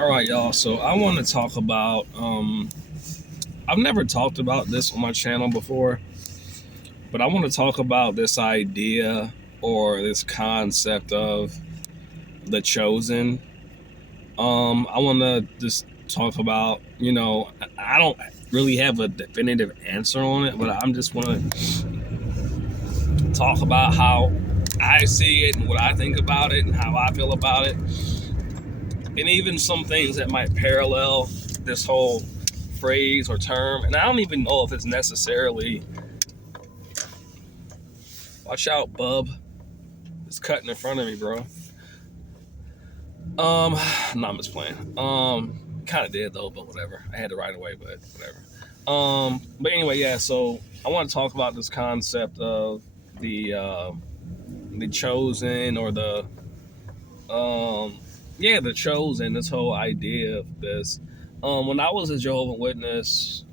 All right, y'all. So I want to talk about. I've never talked about this on my channel before, but I want to talk about this idea or this concept of the chosen. I want to just talk about. I don't really have a definitive answer on it, but I'm just want to talk about how I see it and what I think about it and how I feel about it, and even some things that might parallel this whole phrase or term. And I don't even know if it's necessarily, watch out, bub, it's cutting in front of me, bro. No, I'm just playing. Kind of did though, but whatever. I had to right away, but whatever. But anyway, yeah. So I want to talk about this concept of the chosen, or the chosen. This whole idea of this. When I was a Jehovah's Witness,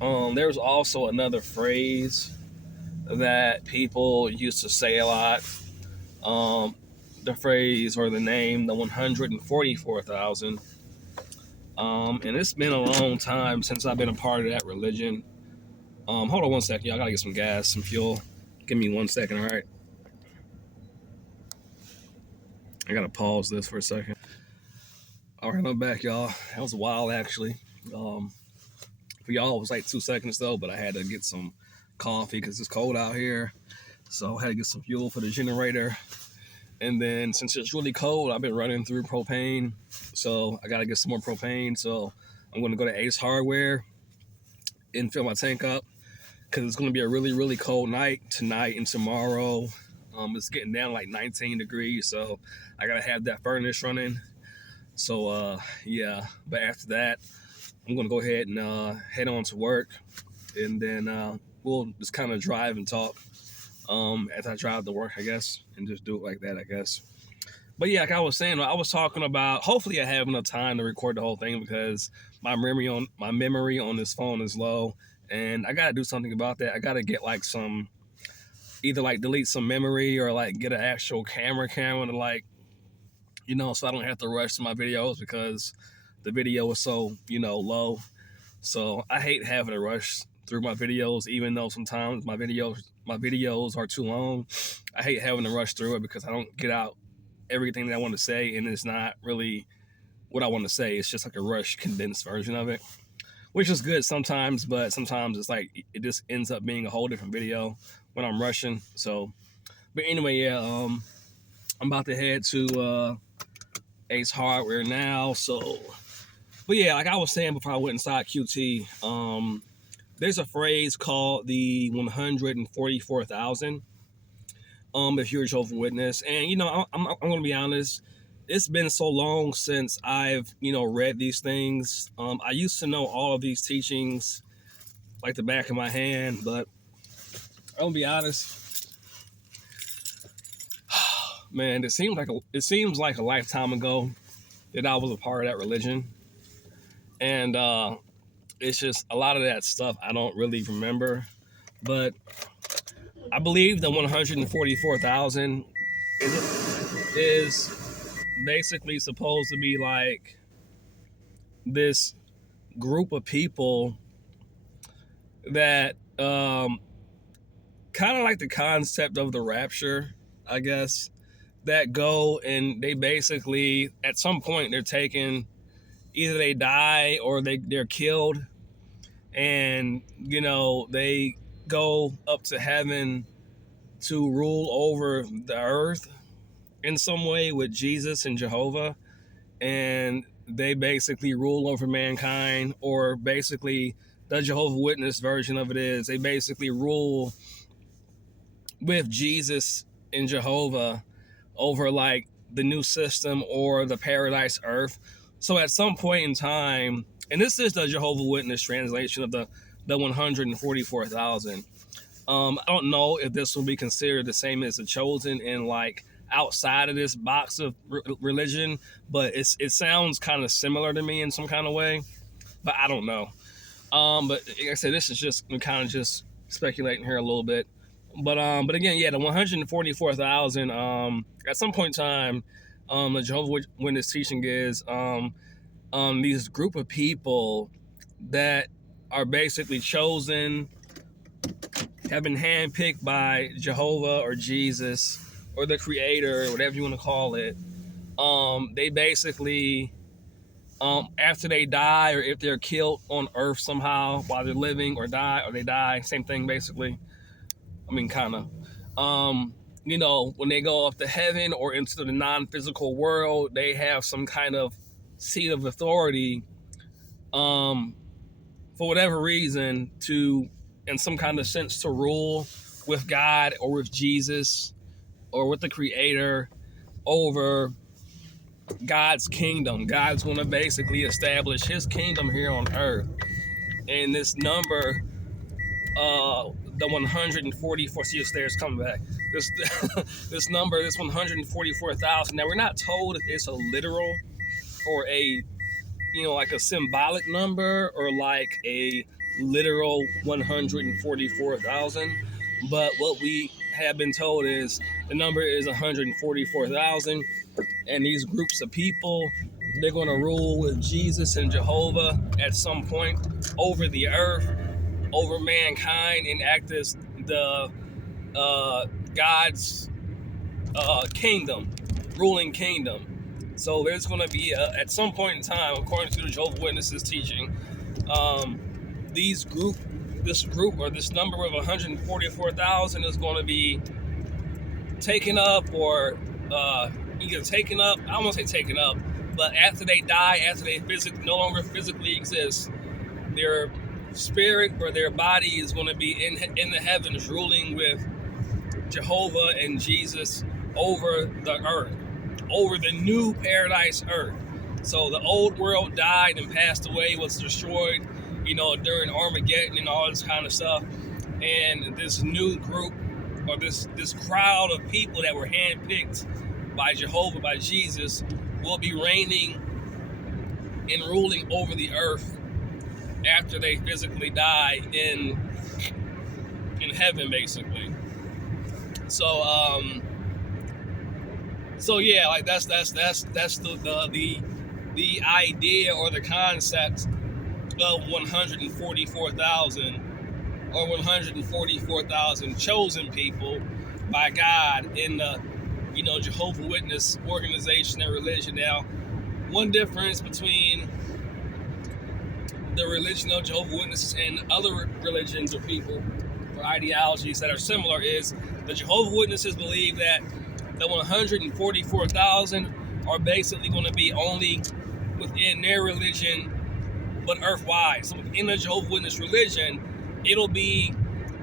there was also another phrase that people used to say a lot. The phrase or the name, the 144,000. And it's been a long time since I've been a part of that religion. Hold on one second, y'all. I gotta get some gas, some fuel. Give me 1 second, all right? I gotta pause this for a second. All right, I'm back, y'all. That was a while, actually. For y'all, it was like 2 seconds though, but I had to get some coffee because it's cold out here. So I had to get some fuel for the generator. And then since it's really cold, I've been running through propane. So I got to get some more propane. So I'm going to go to Ace Hardware and fill my tank up because it's going to be a really, really cold night tonight and tomorrow. It's getting down like 19 degrees. So I got to have that furnace running. So, yeah. But after that, I'm going to go ahead and head on to work. And then we'll just kind of drive and talk as I drive to work, I guess, and just do it like that, I guess. But yeah, like I was saying, I was talking about, hopefully I have enough time to record the whole thing because my memory on this phone is low, and I gotta do something about that. I gotta get like either like delete some memory or like get an actual camera to like, so I don't have to rush to my videos because the video is so, low. So I hate having to rush through my videos, even though sometimes my videos are too long. I hate having to rush through it because I don't get out everything that I want to say, and it's not really what I want to say. It's just like a rush condensed version of it, which is good sometimes, but sometimes it's like it just ends up being a whole different video when I'm rushing. So, but anyway, yeah, I'm about to head to Ace Hardware now. So, but yeah, like I was saying before I went inside QT, there's a phrase called the 144,000. If you're a Jehovah's Witness, and I'm going to be honest, it's been so long since I've read these things. I used to know all of these teachings like the back of my hand, but I'm gonna be honest, man, it seems like a lifetime ago that I was a part of that religion, and it's just a lot of that stuff I don't really remember, but I believe the 144,000 is basically supposed to be like this group of people that kind of like the concept of the rapture, I guess, that go and they basically at some point they're taken, either they die or they're killed, and they go up to heaven to rule over the earth in some way with Jesus and Jehovah, and they basically rule over mankind, or basically the Jehovah's Witness version of it is they basically rule with Jesus and Jehovah over like the new system or the paradise earth. So at some point in time, and this is the Jehovah's Witness translation of the 144,000. I don't know if this will be considered the same as the chosen in like outside of this box of religion, but it sounds kind of similar to me in some kind of way, but I don't know. But like I said, this is just kind of just speculating here a little bit. But again, yeah, the 144,000. At some point in time, the Jehovah's Witness teaching is these group of people that are basically chosen, have been handpicked by Jehovah or Jesus or the Creator, whatever you want to call it. They basically, after they die, or if they're killed on Earth somehow while they're living, or they die, same thing basically. I mean, kind of. When they go up to heaven or into the non-physical world, they have some kind of seat of authority, for whatever reason, to, in some kind of sense, to rule with God or with Jesus or with the Creator over God's kingdom. God's going to basically establish His kingdom here on earth. And this number, the 144, see your stairs coming back. This this number, this 144,000. Now, we're not told if it's a literal or a, like a symbolic number, or like a literal 144,000. But what we have been told is the number is 144,000. And these groups of people, they're going to rule with Jesus and Jehovah at some point over the earth, over mankind, and act as the God's kingdom, ruling kingdom. So there's going to be at some point in time, according to the Jehovah's Witnesses teaching, this group, or this number of 144,000 is going to be taken up, or either taken up. I don't want to say taken up, but after they die, after they no longer physically exist, their spirit or their body is going to be in the heavens, ruling with Jehovah and Jesus over the earth, over the new paradise earth. So the old world died and passed away, was destroyed, during Armageddon and all this kind of stuff. And this new group, or this crowd of people that were handpicked by Jehovah, by Jesus, will be reigning and ruling over the earth after they physically die in heaven, basically. So yeah, like that's the idea or the concept of 144,000, or 144,000 chosen people by God in the Jehovah's Witness organization and religion. Now, one difference between the religion of Jehovah's Witnesses and other religions or people or ideologies that are similar is the Jehovah's Witnesses believe that the 144,000 are basically going to be only within their religion, but earth-wide. So within the Jehovah's Witness religion, it'll be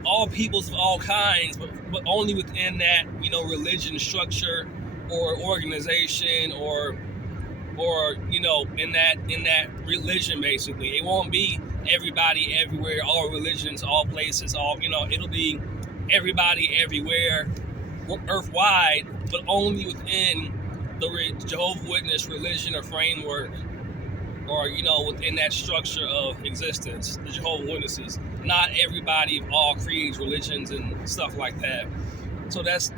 all peoples of all kinds, but only within that religion structure or organization, or in that religion, basically. It won't be everybody everywhere, all religions, all places, it'll be everybody everywhere, earth-wide, but only within the Jehovah's Witness religion or framework, or within that structure of existence, the Jehovah's Witnesses. Not everybody of all creeds, religions, and stuff like that. So that's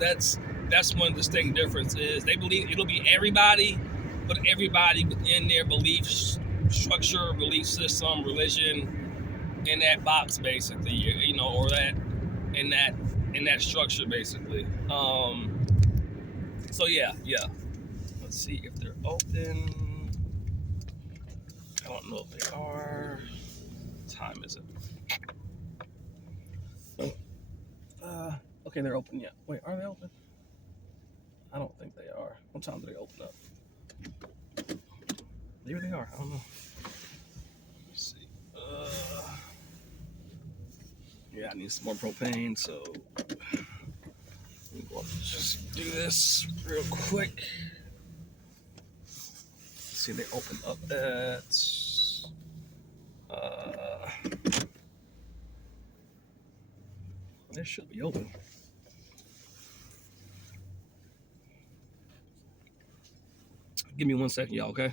one distinct difference. Is they believe it'll be everybody, but everybody within their belief structure, belief system, religion, in that box, basically, or that in that structure, basically. So yeah. Let's see if they're open. I don't know if they are. What time is it? Okay, they're open yet. Wait, are they open? I don't think they are. What time do they open up? Maybe they are. I don't know. Let's see. Yeah, I need some more propane, so we'll just do this real quick. Let's see, they open up at they should be open. Give me 1 second, y'all, okay?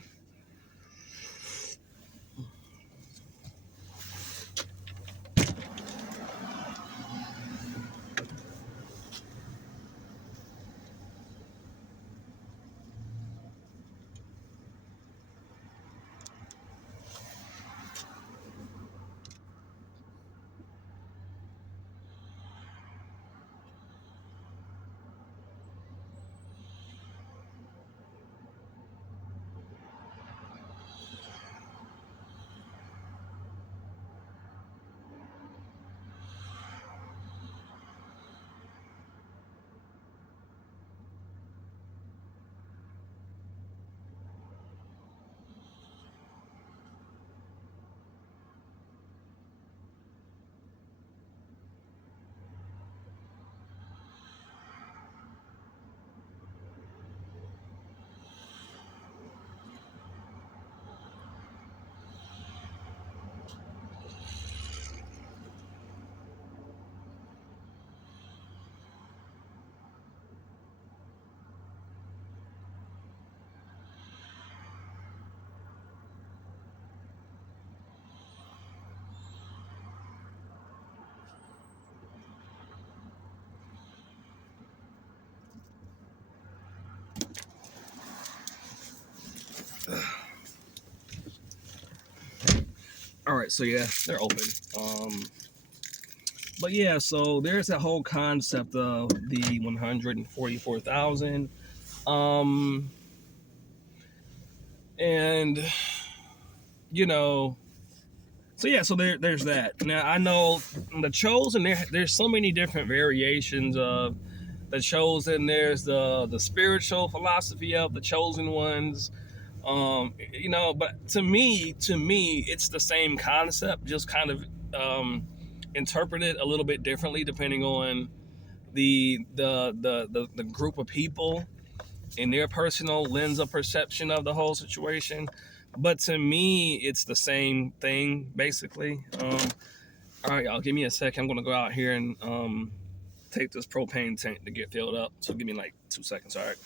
right, so yeah, they're open. But yeah, so there's that whole concept of the 144,000. And you know, so yeah, so there's that. Now I know the Chosen. There's so many different variations of the Chosen. There's the spiritual philosophy of the chosen ones. But to me, it's the same concept, just kind of interpreted a little bit differently depending on the group of people and their personal lens of perception of the whole situation. But to me, it's the same thing basically. All right, y'all, give me a second. I'm gonna go out here and take this propane tank to get filled up. So give me like 2 seconds. All right.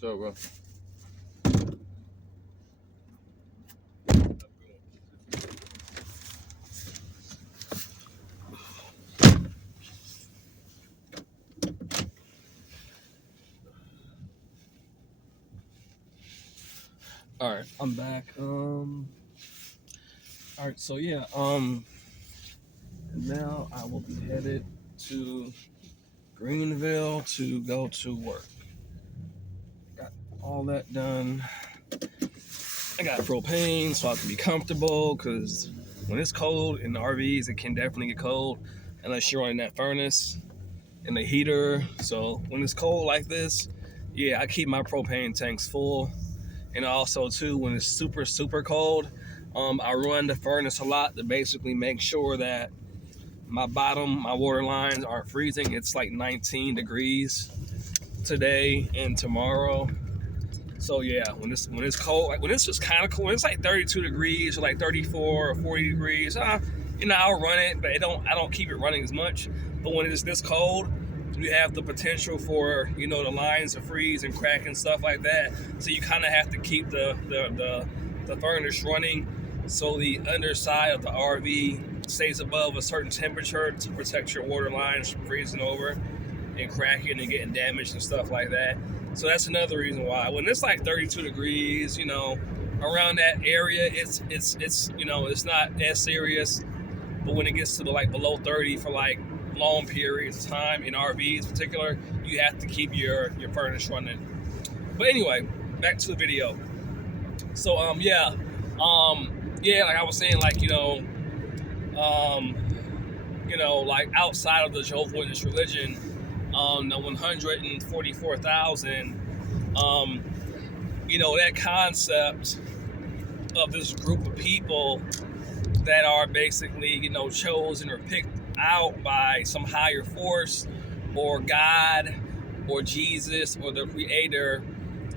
So, All right, I'm back. All right, so yeah, now I will be headed to Greenville to go to work. Got all that done. I got propane so I can be comfortable because when it's cold in the RVs, it can definitely get cold unless you're running that furnace and the heater. So when it's cold like this, yeah, I keep my propane tanks full. And also too, when it's super, super cold, I run the furnace a lot to basically make sure that my water lines aren't freezing. It's like 19 degrees today and tomorrow. So yeah, when it's cold, like when it's just kind of cold, when it's like 32 degrees or like 34 or 40 degrees, I'll run it, but I don't keep it running as much. But when it's this cold, you have the potential for the lines to freeze and crack and stuff like that. So you kind of have to keep the furnace running, so the underside of the RV stays above a certain temperature to protect your water lines from freezing over and cracking and getting damaged and stuff like that. So that's another reason why when it's like 32 degrees, around that area, it's not as serious. But when it gets to like below 30 for like long periods of time in RVs in particular, you have to keep your furnace running. But anyway, back to the video. So like I was saying, like like outside of the Jehovah's Witness religion, the 144,000, that concept of this group of people that are basically, chosen or picked out by some higher force or God or Jesus or the Creator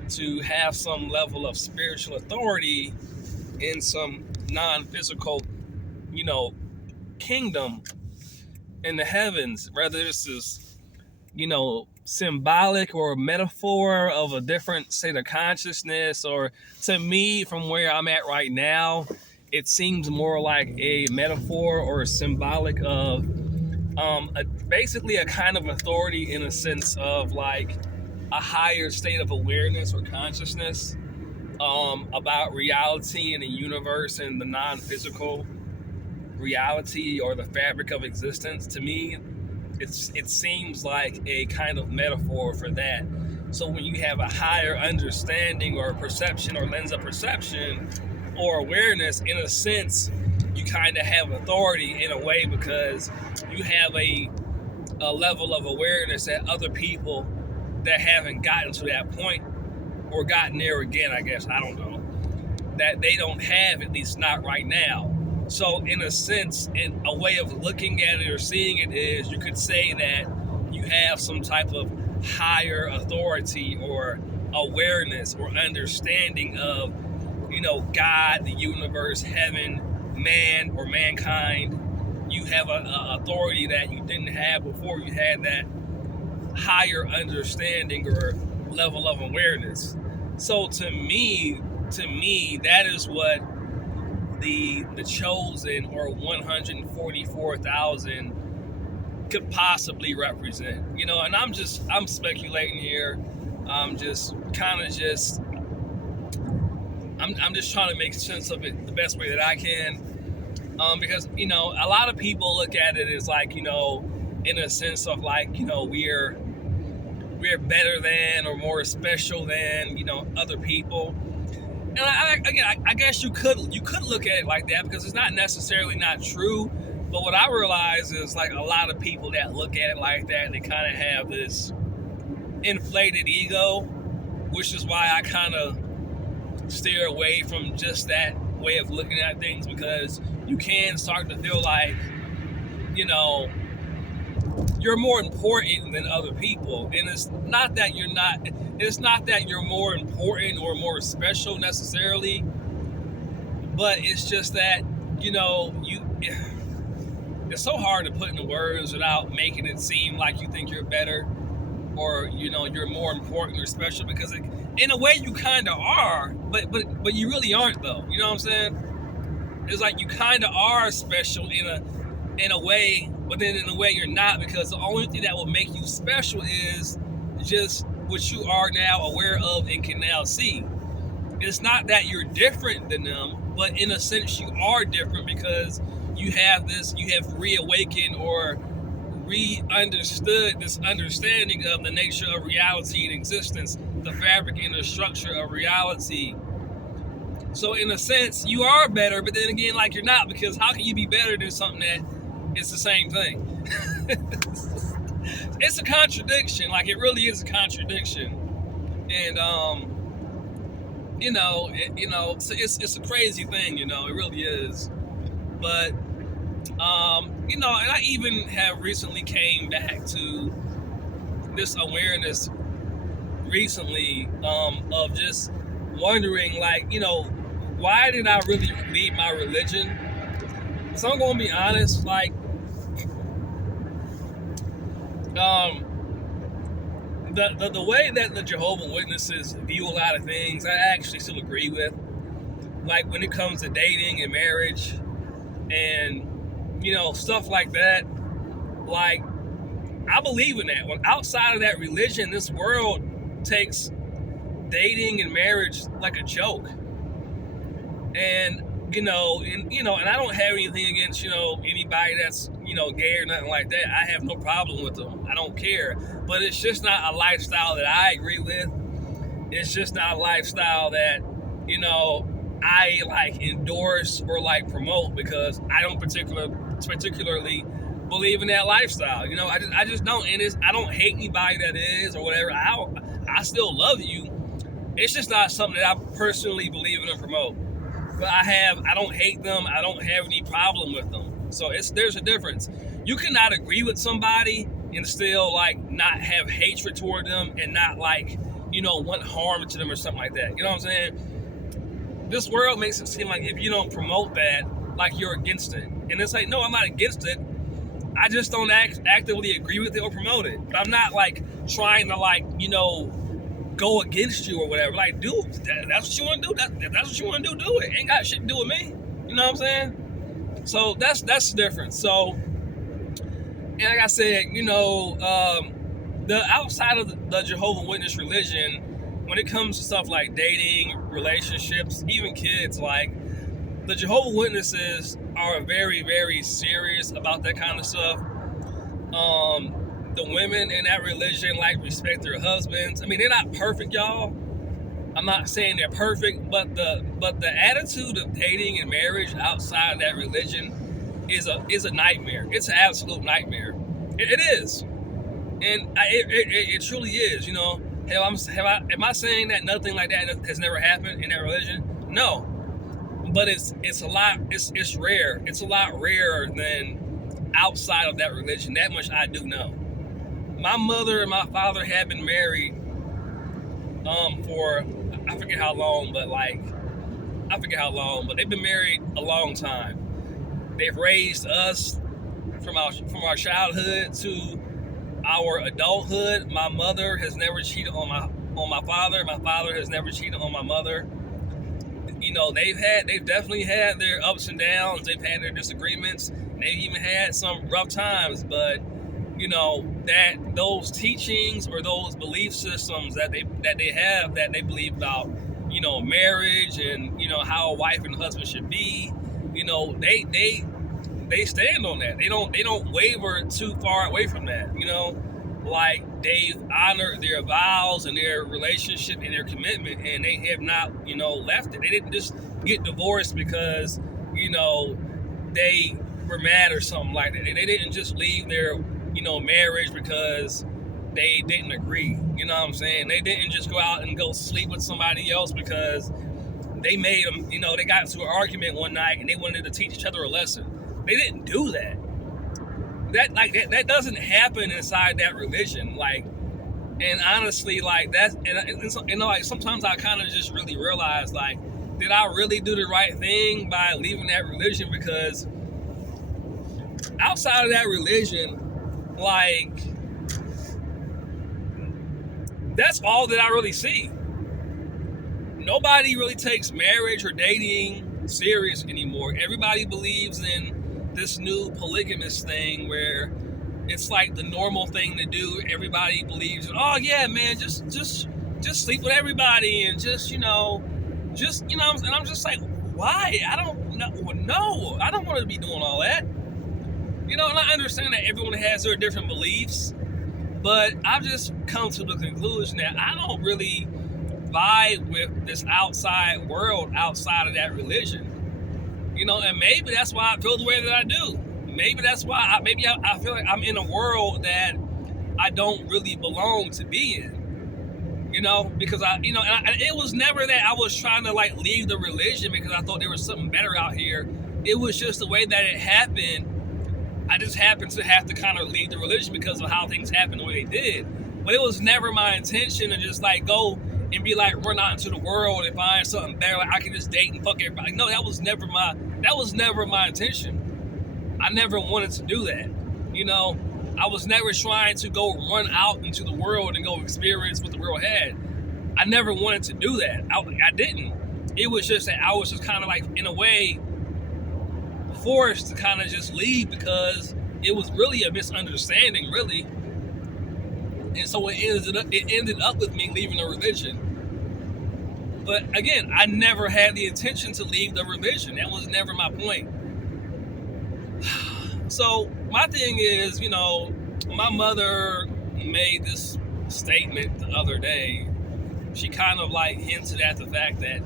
to have some level of spiritual authority in some non-physical, kingdom in the heavens. Whether this is, symbolic or metaphor of a different state of consciousness, or to me, from where I'm at right now, it seems more like a metaphor or a symbolic of basically a kind of authority in a sense of like a higher state of awareness or consciousness about reality in the universe and the non-physical reality or the fabric of existence. To me, it seems like a kind of metaphor for that. So when you have a higher understanding or perception or lens of perception or awareness, in a sense, you kind of have authority in a way, because you have a level of awareness that other people that haven't gotten to that point or gotten there again, I guess, I don't know, that they don't have, at least not right now. So in a sense, in a way of looking at it or seeing it is, you could say that you have some type of higher authority or awareness or understanding of, God, the universe, heaven, man or mankind. You have an authority that you didn't have before you had that higher understanding or level of awareness. So to me, that is what the chosen or 144,000 could possibly represent. And I'm speculating here. I'm just trying to make sense of it the best way that I can. Because, a lot of people look at it as like, in a sense of like, we're better than or more special than, other people. And I guess you could look at it like that, because it's not necessarily not true. But what I realize is, like, a lot of people that look at it like that, they kind of have this inflated ego, which is why I kind of steer away from just that way of looking at things, because you can start to feel like, you're more important than other people. And it's not that you're more important or more special necessarily, but it's just that, it's so hard to put into words without making it seem like you think you're better or, you're more important or special, because in a way you kind of are, but you really aren't, though. You know what I'm saying? It's like you kind of are special in a way, but then in a way you're not, because the only thing that will make you special is just what you are now aware of and can now see. It's not that you're different than them, but in a sense you are different, because you have reawakened or re-understood this understanding of the nature of reality and existence, the fabric and the structure of reality. So in a sense, you are better, but then again, like, you're not, because how can you be better than something that is the same thing? It's a contradiction. Like, it really is a contradiction. And, it's a crazy thing, it really is. But, and I even have recently came back to this awareness recently of just wondering, like, why did I really leave my religion? So I'm gonna be honest, like, the way that the Jehovah's Witnesses view a lot of things, I actually still agree with. Like when it comes to dating and marriage and stuff like that, like I believe in that. When outside of that religion, this world takes dating and marriage like a joke. And and I don't have anything against anybody that's gay or nothing like that. I have no problem with them. I don't care. But it's just not a lifestyle that I agree with. It's just not a lifestyle that I like endorse or like promote, because I don't particularly believe in that lifestyle. I just don't. And I don't hate anybody that is or whatever. I still love you. It's just not something that I personally believe in and promote. But I don't hate them. I don't have any problem with them. So there's a difference. You cannot agree with somebody and still like not have hatred toward them and not like want harm to them or something like that. You know what I'm saying? This world makes it seem like if you don't promote that, like you're against it. And it's like, no, I'm not against it. I just don't actively agree with it or promote it. But I'm not like trying to like go against you or whatever. Like, dude, that's what you want to do. That's what you want to do. It ain't got shit to do with me. You know what I'm saying? So that's the difference. So, and like I said, the outside of the Jehovah's Witness religion, when it comes to stuff like dating, relationships, even kids, like the Jehovah's Witnesses are very, very serious about that kind of stuff. The women in that religion like respect their husbands. I mean, they're not perfect, y'all. I'm not saying they're perfect, but the attitude of dating and marriage outside of that religion is a nightmare. It's an absolute nightmare. It is, and it truly is. Am I saying that nothing like that has never happened in that religion? No, but it's a lot. It's rare. It's a lot rarer than outside of that religion. That much I do know. My mother and my father have been married for I forget how long, but they've been married a long time. They've raised us from our childhood to our adulthood. My mother has never cheated on my father. My father has never cheated on my mother. They've definitely had their ups and downs. They've had their disagreements. They've even had some rough times, but that those teachings or those belief systems that they believe about marriage and how a wife and husband should be, they stand on that. They don't waver too far away from that. Like they've honored their vows and their relationship and their commitment, and they have not left it. They didn't just get divorced because they were mad or something like that. They didn't just leave their marriage because they didn't agree. You know what I'm saying? They didn't just go out and go sleep with somebody else because they made them, they got into an argument one night and they wanted to teach each other a lesson. They didn't do that. That doesn't happen inside that religion. Like, and honestly, like that's, and like sometimes I kind of just really realize, like, did I really do the right thing by leaving that religion? Because outside of that religion, like, that's all that I really see. Nobody really takes marriage or dating serious anymore. Everybody believes in this new polygamous thing where it's like the normal thing to do. Everybody believes, oh yeah, man, just sleep with everybody and and I'm just like, why? I don't know. No, I don't want to be doing all that. And I understand that everyone has their different beliefs, but I've just come to the conclusion that I don't really vibe with this outside world outside of that religion. And maybe that's why I feel the way that I do. Maybe that's why I feel like I'm in a world that I don't really belong to be in. Because it was never that I was trying to like leave the religion because I thought there was something better out here. It was just the way that it happened. I just happened to have to kind of leave the religion because of how things happened the way they did. But it was never my intention to just like go and be like run out into the world and find something better. Like I can just date and fuck everybody. No, that was never my intention. I never wanted to do that. You know, I was never trying to go run out into the world and go experience what the world had. I never wanted to do that. I didn't. It was just that I was just kind of like, in a way, forced to kind of just leave because it was really a misunderstanding, really. And so it ended up with me leaving the religion. But again, I never had the intention to leave the religion. That was never my point. So my thing is, you know, my mother made this statement the other day. She kind of like hinted at the fact that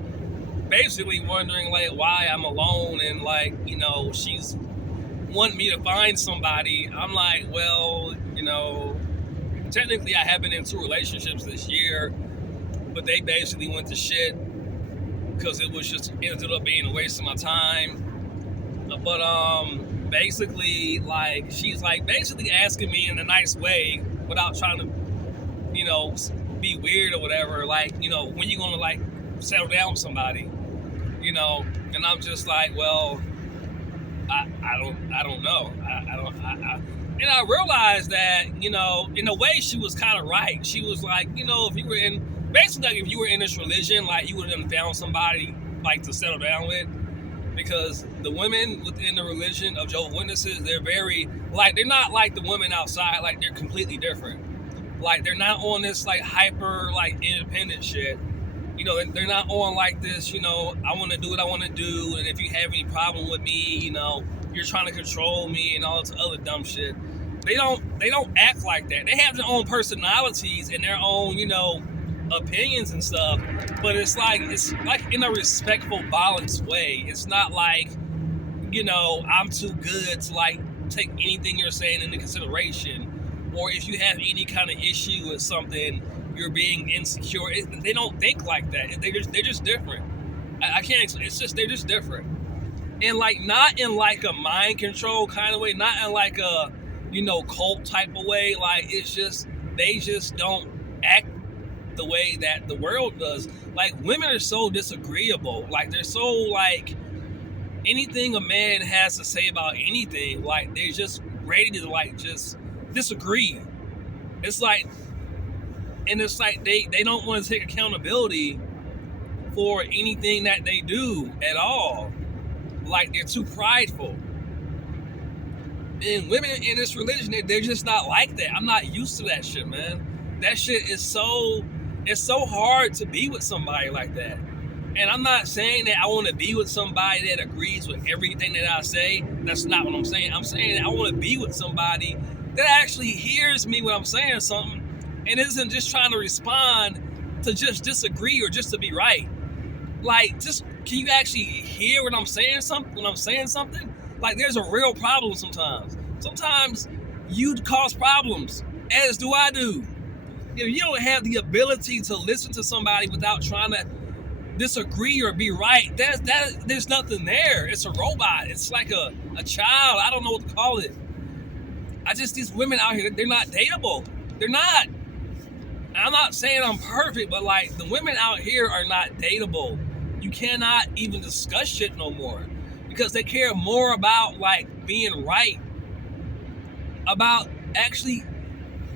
basically wondering like why I'm alone and like, you know, she's wanting me to find somebody. I'm like, well, you know, technically I have been in 2 relationships this year, but they basically went to shit because it ended up being a waste of my time. But basically, like, she's like basically asking me in a nice way without trying to, you know, be weird or whatever, like, you know, when you gonna like settle down with somebody, you know? And I'm just like, well, I don't know. And I realized that, you know, in a way she was kind of right. She was like, you know, if you were in this religion, like, you would have found somebody like to settle down with. Because the women within the religion of Jehovah's Witnesses, they're very, like, they're not like the women outside, like, they're completely different. Like, they're not on this, like, hyper, like, independent shit. You know, they're not on, like, this, you know, I want to do what I want to do, and if you have any problem with me, you know, you're trying to control me and all this other dumb shit. They don't act like that. They have their own personalities and their own, you know, opinions and stuff, but it's like in a respectful, balanced way. It's not like, you know, I'm too good to like take anything you're saying into consideration, or if you have any kind of issue with something, you're being insecure. They don't think like that. They're just different. I can't explain. It's just they're just different, and like not in like a mind control kind of way, not in like a, you know, cult type of way. Like, it's just they just don't act the way that the world does. Like, women are so disagreeable. Like, they're so like, anything a man has to say about anything, like, they're just ready to like just disagree. It's like, and it's like they don't want to take accountability for anything that they do at all. Like, they're too prideful. And women in this religion, they're just not like that. I'm not used to that shit, man. That shit is so, it's so hard to be with somebody like that. And I'm not saying that I want to be with somebody that agrees with everything that I say. That's not what I'm saying. I'm saying that I want to be with somebody that actually hears me when I'm saying something and isn't just trying to respond to just disagree or just to be right. Like, just, can you actually hear when I'm saying something? Like, there's a real problem sometimes. Sometimes you cause problems, as do I do. If you don't have the ability to listen to somebody without trying to disagree or be right, there's nothing there. It's a robot. It's like a child. I don't know what to call it. These women out here, they're not dateable. They're not. And I'm not saying I'm perfect, but like, the women out here are not dateable. You cannot even discuss shit no more because they care more about like being right, about actually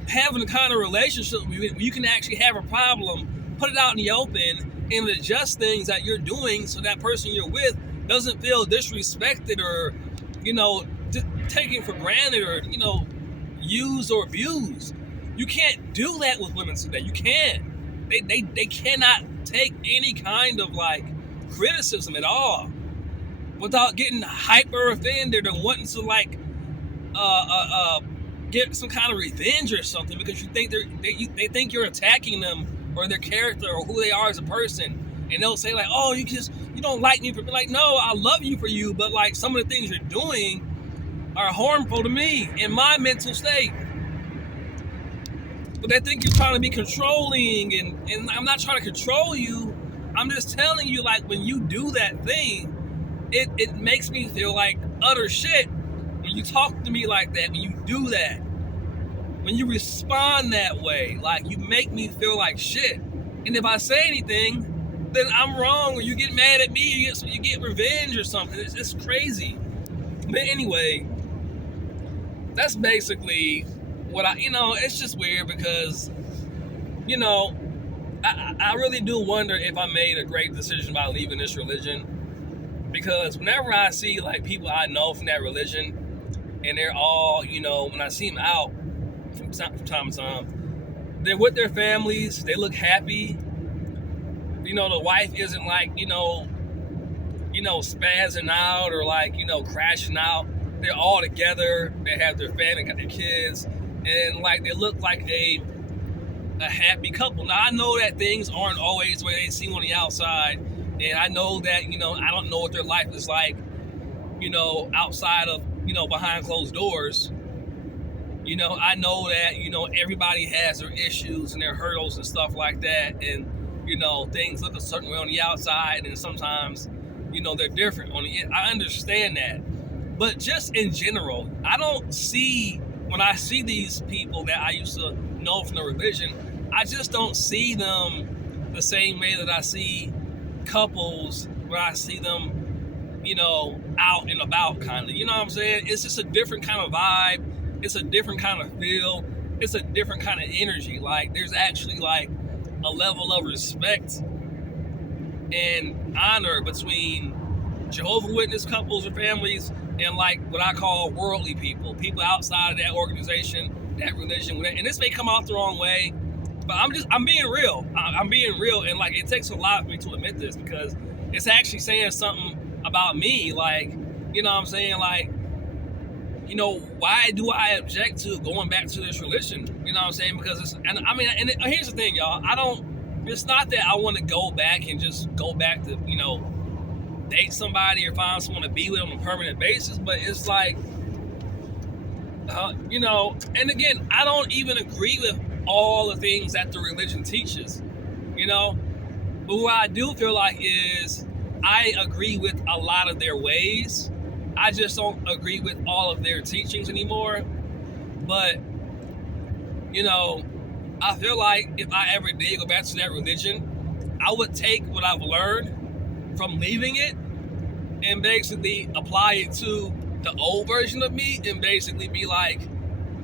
having a kind of relationship where you can actually have a problem, put it out in the open, and adjust things that you're doing so that person you're with doesn't feel disrespected or, you know, taken for granted or, you know, used or abused. You can't do that with women today. You can't. They cannot take any kind of like criticism at all without getting hyper offended or wanting to like get some kind of revenge or something because you think they think you're attacking them or their character or who they are as a person, and they'll say like, oh, you don't like me for, like, no, I love you for you, but like some of the things you're doing are harmful to me in my mental state. But they think you're trying to be controlling, and I'm not trying to control you. I'm just telling you, like, when you do that thing, it makes me feel like utter shit when you talk to me like that, when you do that. when you respond that way, like you make me feel like shit. And if I say anything, then I'm wrong, or you get mad at me, you get revenge or something. It's crazy. But anyway, that's basically what it's just weird because, I really do wonder if I made a great decision by leaving this religion. Because whenever I see like people I know from that religion, and they're all, when I see them out from time to time, they're with their families, they look happy. The wife isn't like, spazzing out or like, crashing out. They're all together, they have their family, got their kids, and like they look like a happy couple. Now I know that things aren't always the way they seem on the outside, and I know that, I don't know what their life is like, outside of, behind closed doors. I know that, everybody has their issues and their hurdles and stuff like that, and, things look a certain way on the outside, and sometimes, they're different on the. I understand that, but just in general, I don't see, when I see these people that I used to know from the religion, I just don't see them the same way that I see couples where I see them, out and about, kind of. You know what I'm saying? It's just a different kind of vibe. It's a different kind of feel. It's a different kind of energy. Like, there's actually like a level of respect and honor between Jehovah's Witness couples or families and like what I call worldly people outside of that organization, that religion. And this may come out the wrong way, but I'm being real. I'm being real, and like it takes a lot for me to admit this because it's actually saying something about me. Like, what I'm saying? Like, why do I object to going back to this religion? You know what I'm saying? Because here's the thing, y'all. It's not that I want to go back and just go back to, date somebody or find someone to be with on a permanent basis, but it's like, and again, I don't even agree with all the things that the religion teaches, but what I do feel like is I agree with a lot of their ways. I just don't agree with all of their teachings anymore. But, I feel like if I ever did go back to that religion, I would take what I've learned from leaving it and basically apply it to the old version of me and basically be like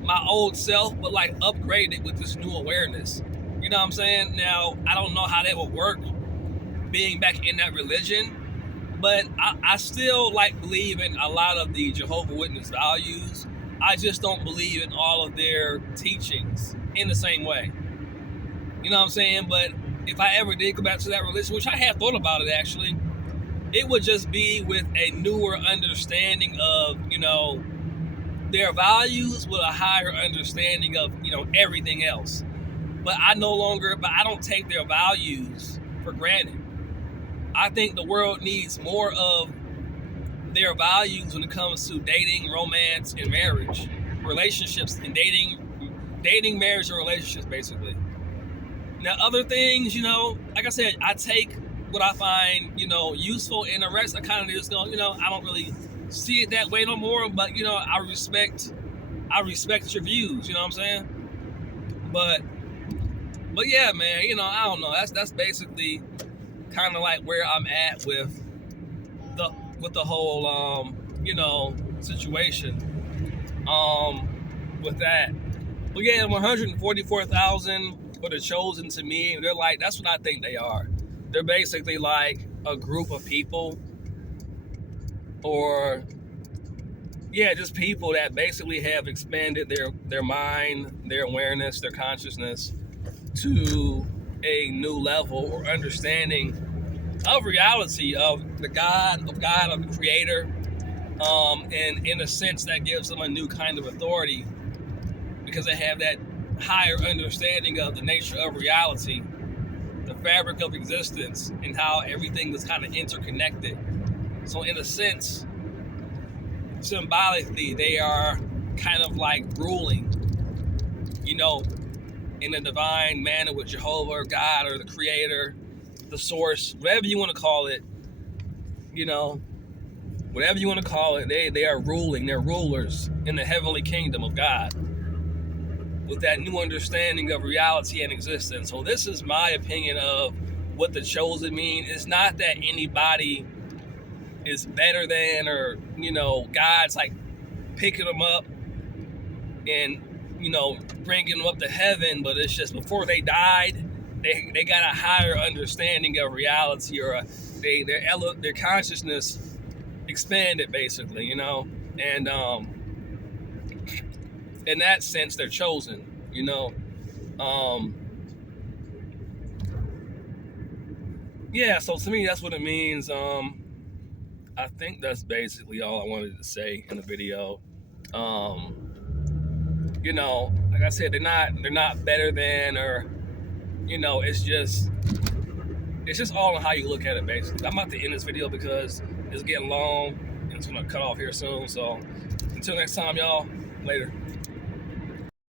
my old self, but like upgrade it with this new awareness. You know what I'm saying? Now, I don't know how that would work being back in that religion, but I still like believe in a lot of the Jehovah's Witness values. I just don't believe in all of their teachings in the same way. You know what I'm saying? But if I ever did go back to that religion, which I have thought about it actually, it would just be with a newer understanding of, their values with a higher understanding of, everything else. But I don't take their values for granted. I think the world needs more of their values when it comes to dating, romance, and marriage, relationships, and dating, marriage, and relationships, basically. Now, other things, like I said, I take what I find, useful, and the rest I kind of just go, I don't really see it that way no more, but, I respect your views, you know what I'm saying? But yeah, man, I don't know. That's basically kind of like where I'm at with the whole situation with that. But yeah, 144,000 for the chosen to me, they're like, that's what I think they are. They're basically like a group of people, or just people that basically have expanded their mind, their awareness, their consciousness to a new level or understanding of reality, of God, of the Creator, and in a sense that gives them a new kind of authority because they have that higher understanding of the nature of reality, the fabric of existence, and how everything is kind of interconnected. So in a sense, symbolically, they are kind of like ruling, in a divine manner with Jehovah or God or the Creator, the source, whatever you want to call it, whatever you want to call it, they are ruling. They're rulers in the heavenly kingdom of God. with that new understanding of reality and existence. So this is my opinion of what the chosen mean. It's not that anybody is better than, or God's like picking them up and bringing them up to heaven, but it's just before they died, they got a higher understanding of reality, or their consciousness expanded, basically, and in that sense they're chosen, yeah. So to me, that's what it means. I think that's basically all I wanted to say in the video. Like I said, they're not better than, or it's just all on how you look at it, basically. I'm about to end this video because it's getting long and it's gonna cut off here soon. So until next time, y'all, later.